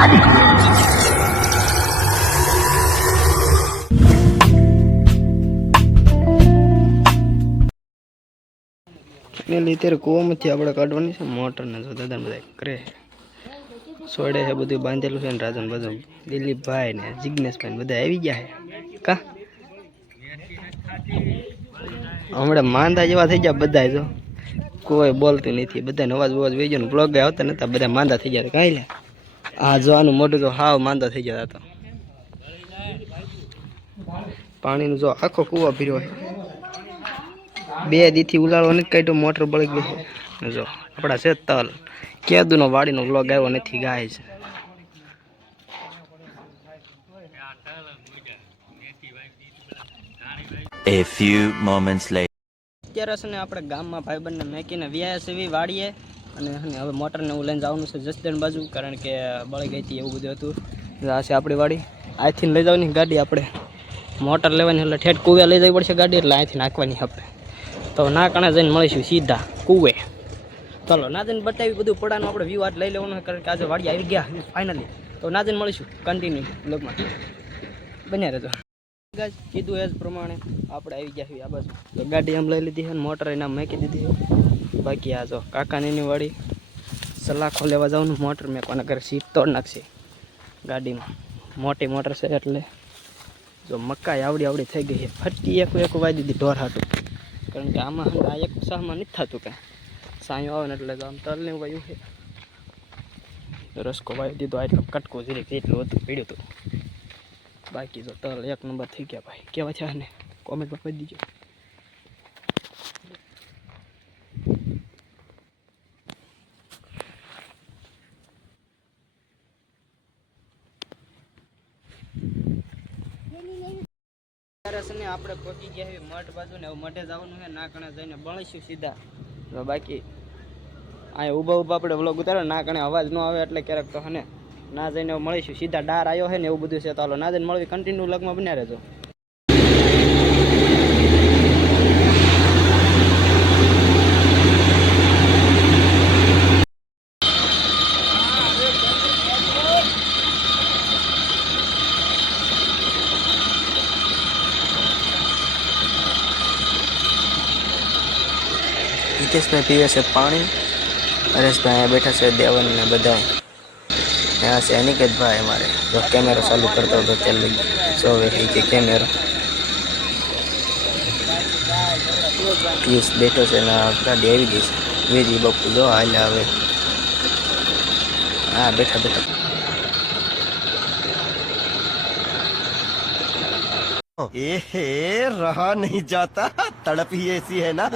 અત્યારે કૂવામાંથી આપણે કાઢવાની છે મોટરને જો દાદા બધા કરે સોડે છે બધું બાંધેલું છે ને રાજન બધું દિલીપભાઈ ને જિગ્નેશભાઈ બધા આવી ગયા છે કા હમણાં માંદા જેવા થઈ ગયા બધા જો કોઈ બોલતું નથી બધા અવાજ બવાજ વેજો ને બ્લોગ આવતા નતા બધા માંદા થઈ ગયા કાંઈ લે આ જો આનું મોઢું તો હાવ માંદા થઈ ગયા હતા પાણીનું જો આખો કૂવો ભર્યો છે 2 દીથી ઉલાળો નથી કાઢ્યો મોટર બળી ગઈ છે જો આપણા છે તલ કેદુનો વાડીનો વ્લોગ આવ્યો નથી ગાય છે A few moments later. અત્યારે છે ને આપણે ગામમાં ભાઈબંધને મેકીને વ્યાયા છે વાડીએ અને હવે મોટરને હું લઈને જવાનું છે જસદણ બાજુ કારણ કે બળી ગઈ હતી એવું બધું હતું આ છે આપણી વાડી અહીંથી લઈ જવાની ગાડી આપણે મોટર લેવાની એટલે ઠેઠ કૂવે લઈ જવી પડશે ગાડી એટલે અહીંથી નાખવાની આપણે તો ના કણે જઈને મળીશું સીધા કૂવે ચાલો ના જઈને બતાવી બધું પડાનું આપણે વ્યૂ આજ લઈ લેવાનું કારણ કે આજે વાડી આવી ગયા ફાઇનલી તો ના જઈને મળીશું કન્ટિન્યુ બ્લોગમાં બન્યા રહેજો કીધું એ જ પ્રમાણે આપણે આવી ગયા આ બાજુ તો ગાડી આમ લઈ લીધી છે ને મોટર એના મૂકી દીધી છે બાકી આ જો કાકાની વાડી સલાખો લેવા જવાનું મોટર મેં કોના ઘરે સીટ તોડ નાખશે ગાડીમાં મોટી મોટર છે એટલે જો મકાઈ આવડી થઈ ગઈ છે ફટકી એક વાઈ દીધી ઢોર હાટું કારણ કે આમાં આ એક સાહમાં નથી થતું કાંઈ સાયો આવે ને એટલે તો આમ તલને વાયું છે રસકો વાવી દીધો આટલો કટકો જરીક એટલું હતું પીડ્યું હતું બાકી જો તલ 1 નંબર થઈ ગયા ભાઈ કેવા છે ને કોમેન્ટમાં કહી દીજો ને આપણે પહોંચી ગયા મઠ બાજુ ને મઠે જવાનું છે ના કણે જઈને બળીશું સીધા બાકી અહીંયા ઊભા આપણે વ્લોગ ઉતારો ના કણે અવાજ ન આવે એટલે ક્યારેક તો હને ના જઈને મળીશું સીધા ડાર આવ્યો છે ને એવું બધું છે તો હાલો ના જઈને મળવી કન્ટિન્યુ લગમાં બન્યા રહેજો હિતેશભાઈ પીવે છે પાણી હરેશભાઈ અહીંયા બેઠા છે દેવન ને બધા यहाँ से अनिकेत भाई हमारे जो कैमरा चालू करता हो तो चल सो वे के कैमरा पीस बैठो से ना गाड़ी आई गई वेजी बापू जो हाल आवे हाँ बैठा ए रहा नहीं जाता तड़प ही ऐसी है ना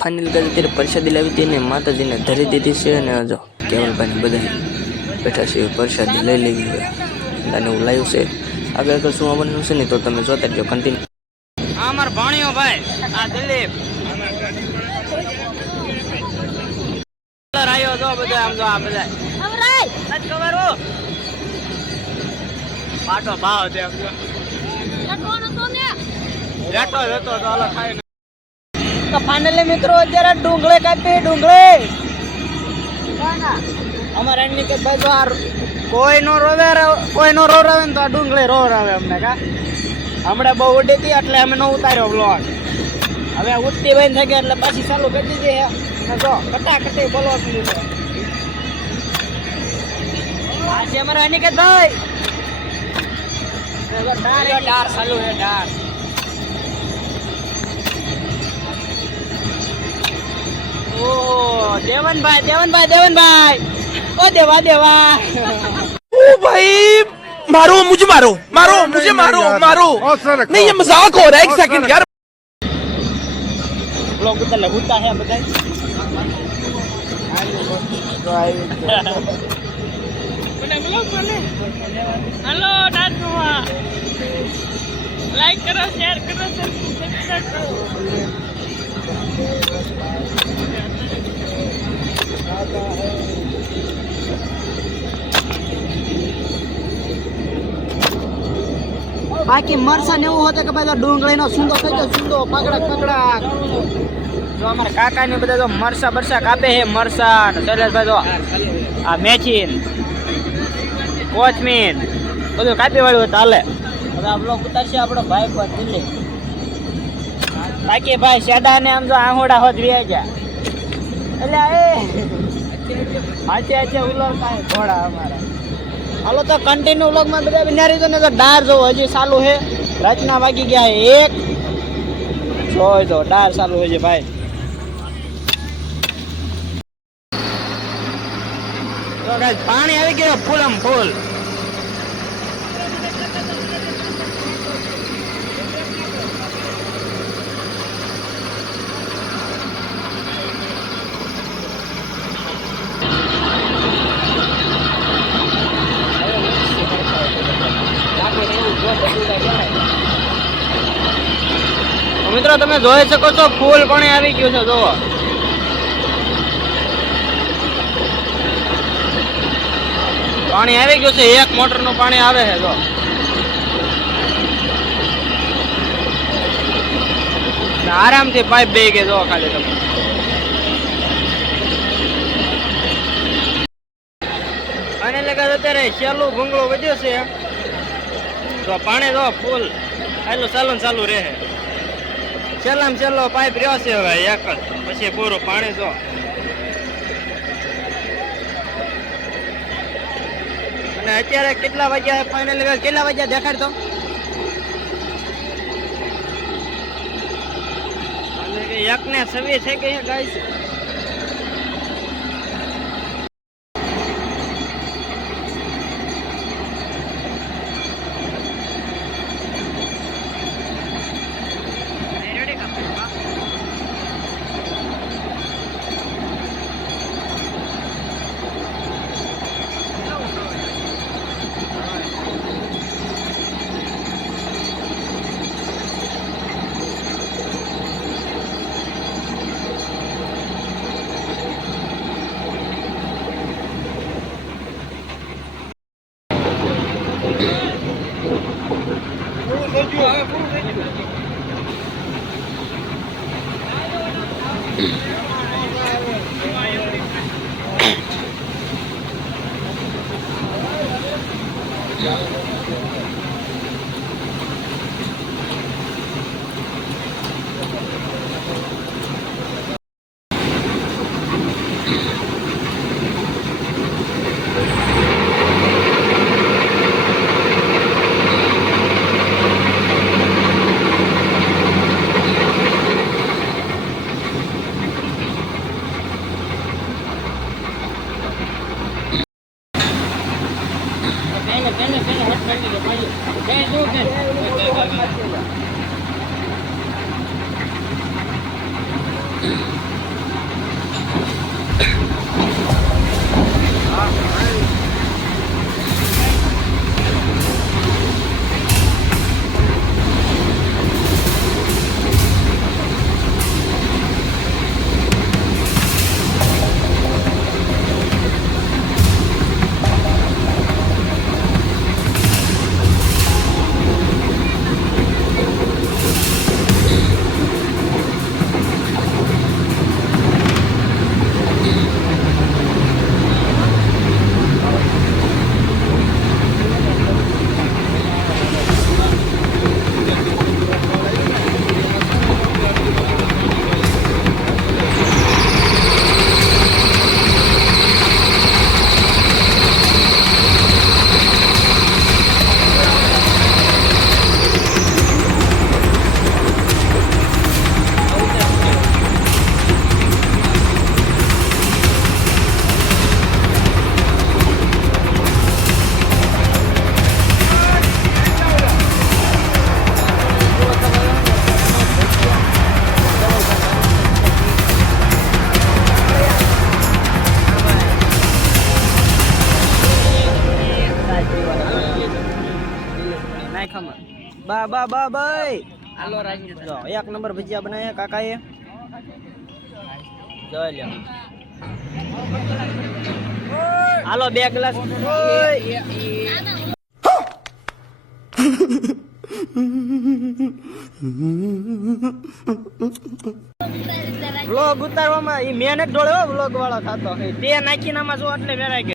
ફાઇનલ કરી ત્યારે પ્રસાદી લાવી હતી ને માતાજીને ધરી દીધી છે અને જો કેવલભાઈને બધા બેઠા છે પ્રસાદી લઈ લેવી છે અને હું લાવ્યું છે આગળ શું આવવાનું છે ને તો તમે જોતા જ કન્ટિન્યુ આ મારા ભાણિયો ભાઈ આ દિલીપ આવ્યો જો બધા આમ જો આ બધા નથી ખબર હો પાટો ભાવ છે આમ જો લેટો હતો તો હાલો ખાઈ તો ફાઇનલી મિત્રો અત્યારે ડુંગળી કાપી ડુંગળી અમારે એમની કે ભાઈ જો આ કોઈ નો રોવે ને તો આ ડુંગળી રોવરાવે અમને કા હમણાં બહુ ઉડી હતી એટલે અમે ન ઉતાર્યો બ્લોગ હવે ઉઠતી બંધ થઈ ગયા એટલે પાછી ચાલુ કરી દીધી હે ને જો કટાકટી બોલવા મળ્યું છે આ છે અમારા અનિકેતભાઈ ડાર ચાલુ હે ડાર ઓ દેવનભાઈ ઓ દેવા ओ भाई मारो मुझे मारो नहीं ये मजाक हो रहा है एक सेकंड यार બ્લોગ ઉતર લહુતા હે બધાય હેલો ડાટુવા લાઈક કરો શેર કરો સબસ્ક્રાઇબ કરો બાકી મરસા ને એવું હતું કે ભાઈ તો ડુંગળીનો સુંદો થઈ ગયો સુંદો પકડા જો અમારા કાકા ને બધા તો મરસા બરસા કાપે હે મરસા ને શૈલેષભાઈ તો આ મેથીન કોથમીર બધું કાપી વાળ્યું હતું હાલે હવે આ બ્લોક ઉતારશે આપણો ભાઈ પણ દિલ્હી બાકી ભાઈ શેડા ને આમ જો આંહોડા હોત વ્યા ગયા એટલે હાચે ઉલવતા હે ઘોડા અમારા હાલો તો કન્ટિન્યુ વ્લોગમાં બધા બિનારી તો ને તો ડાર જો હજી ચાલુ છે રાતના વાગી ગયા એક જોઈ તો ડાર ચાલુ હોય છે ભાઈ તો ગાઈસ પાણી આવી ગયો ફૂલમ ફૂલ મિત્રો તમે જોઈ શકો છો ફૂલ પાણી આવી ગયું છે જોવો પાણી આવી ગયું છે એક મોટર નું પાણી આવે છે જો આરામથી પાઇપ બે કે જો ખાલી તમે અને લગા અત્યારે છેલ્લું ભૂંગળો વધ્યો છે તો પાણી જો ફૂલ ચાલુ રહે છેલ્લામાં છેલ્લો પાઇપ રહ્યો છે હવે એક જ પછી પૂરું પાણી જો અને અત્યારે કેટલા વાગ્યા ફાઇનલ કેટલા વાગ્યા દેખાડતો એક ને 26 થઈ ગઈ છે ગાઈસ નાખામાં બા બા બા બાય હાલો રાજી જો એક નંબર ભજીયા બનાવ્યા કાકાએ જોઈ લ્યો હાલો 2 ગ્લાસ વ્લોગ ઉતારવામાં ઈ મેં ને ડોળ્યો વ્લોગ વાળો થતો તે નાખીને આમાં જો એટલે વેરાઈ ગયો